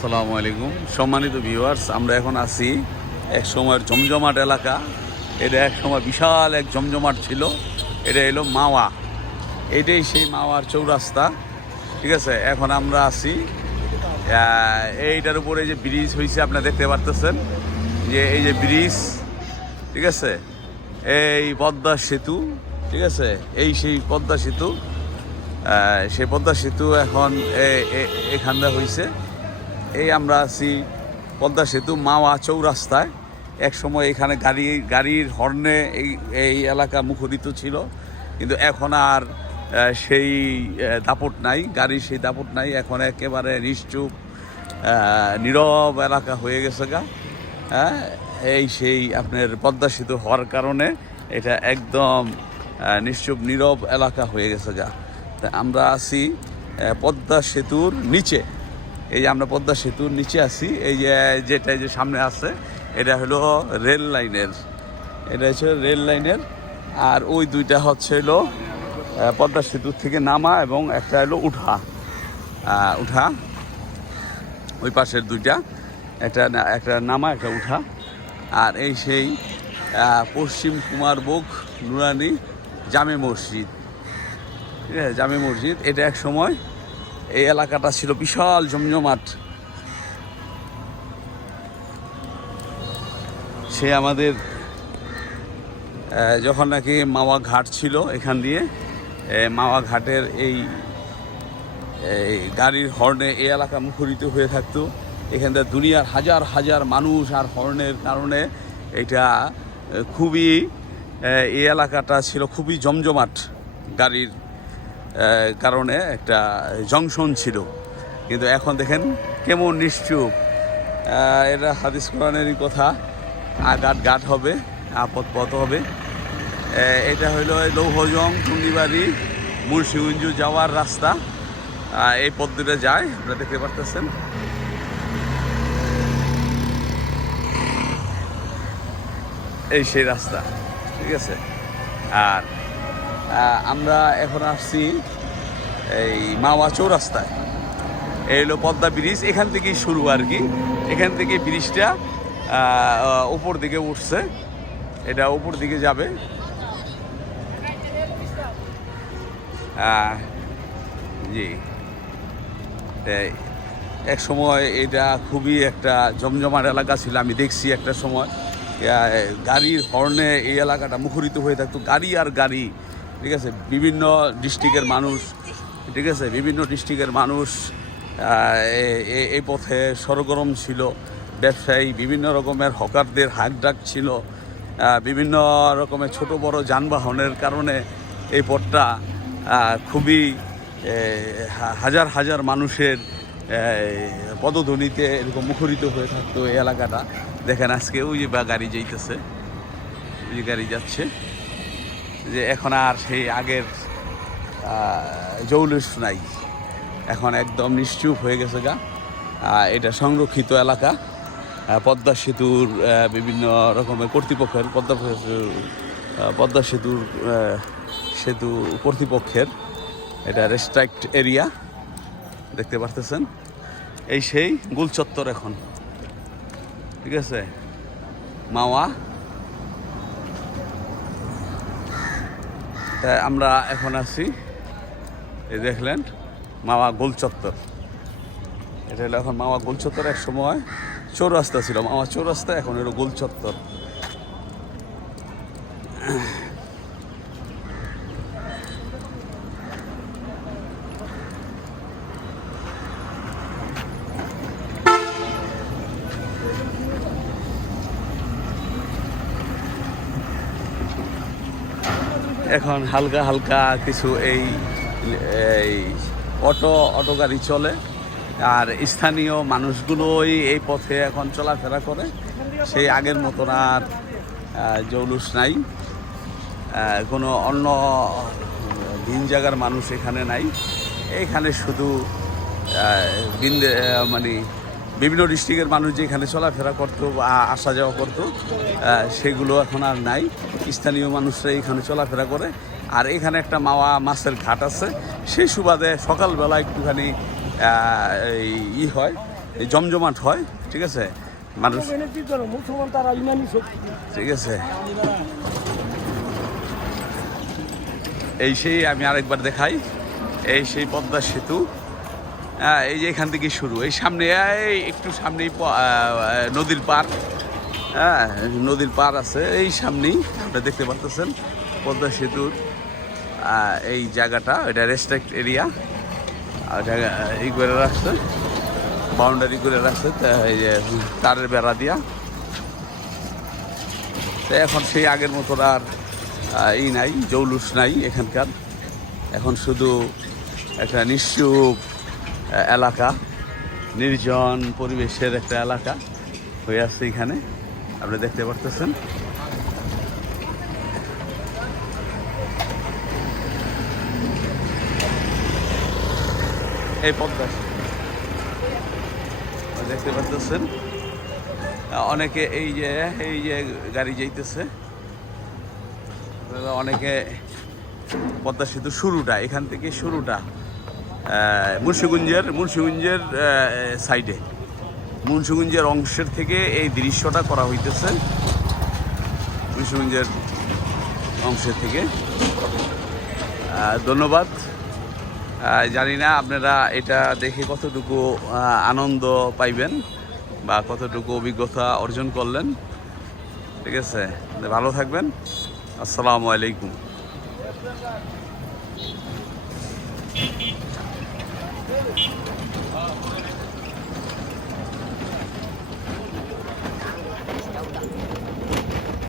আসসালামু আলাইকুম। সম্মানিত ভিউয়ার্স, আমরা এখন আছি এক সময়ের জমজমাট এলাকা। এটা এক সময় বিশাল এক জমজমাট ছিল। এটা এলো মাওয়া। এটাই সেই মাওয়ার চৌরাস্তা। ঠিক আছে, এখন আমরা আছি এইটার উপরে যে ব্রিজ হয়েছে আপনারা দেখতে পারতেছেন যে এই যে ব্রিজ ঠিক আছে, এই পদ্মা সেতু, ঠিক আছে, এই সেই পদ্মা সেতু সেই পদ্মা সেতু এখন এখানটা হয়েছে এই আমরা আছি পদ্মা সেতু মাওয়া চৌরাস্তায়। এক সময় এখানে গাড়ি, গাড়ির হর্নে এই এই এলাকা মুখরিত ছিল। কিন্তু এখন আর সেই দাপট নাই, গাড়ির সেই দাপট নাই। এখন একেবারে নিশ্চুপ নীরব এলাকা হয়ে গেছে গা। হ্যাঁ এই সেই আপনার পদ্মা সেতু হওয়ার কারণে এটা একদম নিশ্চুপ, নীরব এলাকা হয়ে গেছে গা। তা আমরা আছি পদ্মা সেতুর নিচে। এই যে আমরা পদ্মা সেতুর নিচে আছি, এই যে, যেটা যে সামনে আছে, এটা হলো রেল লাইনের, এটা হচ্ছে রেল লাইনের, আর ওই দুইটা হচ্ছে হলো পদ্মা সেতুর থেকে নামা এবং একটা হলো উঠা উঠা, ওই পাশের দুইটা, একটা একটা নামা, একটা উঠা, আর এই সেই পশ্চিম কুমারবোক নুরানি জামে মসজিদ, ঠিক আছে, জামে মসজিদ, এটা এক সময় এই এলাকাটা ছিল বিশাল জমজমাট সে আমাদের যখন নাকি মাওয়া ঘাট ছিল এখান দিয়ে মাওয়া ঘাটের এই গাড়ির হর্নে এই এলাকা মুখরিত হয়ে থাকতো। এখানটা দুনিয়ার হাজার হাজার মানুষ আর হর্নের কারণে এটা খুবই এই এলাকাটা ছিল খুবই জমজমাট গাড়ির কারণে একটা জংশন ছিল। কিন্তু এখন দেখেন কেমন নিশ্চুপ। এটা হাদিস কোরআনেরই কথা। আগাট গাট হবে, আপদ পথ হবে। এটা হইল লৌহজং, টুঙ্গিবাড়ি, মুন্সিগঞ্জ যাওয়ার রাস্তা। এই পথ পদ্ধতিটা যায়, আপনারা দেখতে পারতেছেন। এই সেই রাস্তা, ঠিক আছে? আর আমরা এখন আসছি এই মাওয়া চৌরাস্তায়। এই হলো পদ্মা ব্রিজ, এখান থেকেই শুরু আর কি। এখান থেকে ব্রিজটা উপর দিকে উঠছে। এটা উপর দিকে যাবে। জি। এক সময় এটা খুবই একটা জমজমাট এলাকা ছিল, আমি দেখছি একটা সময়। গাড়ির হর্নে এই এলাকাটা মুখরিত হয়ে থাকতো। গাড়ি আর গাড়ি ঠিক আছে? বিভিন্ন ডিস্ট্রিক্টের মানুষ, ঠিক আছে? বিভিন্ন ডিস্ট্রিক্টের মানুষ এই পথে সরগরম ছিল। ব্যবসায়ী, বিভিন্ন রকমের হকারদের হাক ডাক ছিল। বিভিন্ন রকমের ছোট বড় যানবাহনের কারণে এই পথটা খুবই হাজার হাজার মানুষের পদধ্বনিতে এরকম মুখরিত হয়ে থাকতো এই এলাকাটা। দেখেন আজকে ওই যে বা গাড়ি যাইতেছে, ওই যে গাড়ি যাচ্ছে। যে এখন আর সেই আগের জৌলুস নাই। এখন একদম নিশ্চুপ হয়ে গেছে গা। এটা সংরক্ষিত এলাকা। পদ্মা সেতুর বিভিন্ন রকমের কর্তৃপক্ষের, পদ্মা পদ্মা সেতুর সেতু কর্তৃপক্ষের এটা রেস্ট্রাক্ট এরিয়া দেখতে পারতেছেন? এই সেই গুলচত্বর এখন। ঠিক আছে? মাওয়া। তাই আমরা এখন আছি, এই দেখলেন মাওয়া গোলচত্বর। এটা হলো এখন মাওয়া গোলচত্বর এক সময় চৌরাস্তা ছিল। মাওয়া চৌরাস্তা, এখন হলো গোলচত্বর। এখন হালকা হালকা কিছু এই এই অটো অটো গাড়ি চলে। আর স্থানীয় মানুষগুলোই এই পথে এখন চলাফেরা করে। সেই আগের মতন আর জৌলুস নাই। কোনো অন্য ভিন জায়গার মানুষ এখানে নাই। এখানে শুধু বিন্দে মানে বিভিন্ন ডিস্ট্রিক্টের মানুষ যে এখানে চলাফেরা করতো বা আসা যাওয়া করতো সেগুলো এখন আর নাই। স্থানীয় মানুষরা এখানে চলাফেরা করে। আর এখানে একটা মাওয়া মাছের ঘাট আছে। সেই সুবাদে সকালবেলা একটুখানি ই হয় জমজমাট হয়, ঠিক আছে? মানুষ ঠিক আছে। এই সেই আমি আরেকবার দেখাই। এই সেই পদ্মা সেতু। এই যে এখান থেকে শুরু। এই সামনে, এই একটু সামনেই নদীর পার হ্যাঁ নদীর পার আছে, এই সামনেই আপনারা দেখতে পাচ্ছেন পদ্মা সেতুর এই জায়গাটা এটা রেস্ট্রিক্ট এরিয়া এই করে রাখছে বাউন্ডারি করে রাখছে এই যে, তারের বেড়া দিয়া। তো এখন সেই আগের মতো আর ই নাই, জৌলুস নাই এখানকার। এখন শুধু একটা নিশ্চুপ এলাকা, নির্জন পরিবেশের একটা এলাকা হয়ে আসছে এখানে। আপনি দেখতে পারতেছেন। এই পদ্মা দেখতে পারতেছেন। অনেকে এই যে এই যে গাড়ি যাইতেছে। অনেকে পদ্মা সেতু শুরুটা, এখান থেকে শুরুটা মুন্সিগঞ্জের মুন্সিগঞ্জের সাইডে মুন্সিগঞ্জের অংশের থেকে এই দৃশ্যটা করা হইতেছে। মুন্সিগঞ্জের অংশের থেকে। ধন্যবাদ। জানি না আপনারা এটা দেখে কতটুকু আনন্দ পাইবেন বা কতটুকু অভিজ্ঞতা অর্জন করলেন। ঠিক আছে? ভালো থাকবেন। আসসালামু আলাইকুম।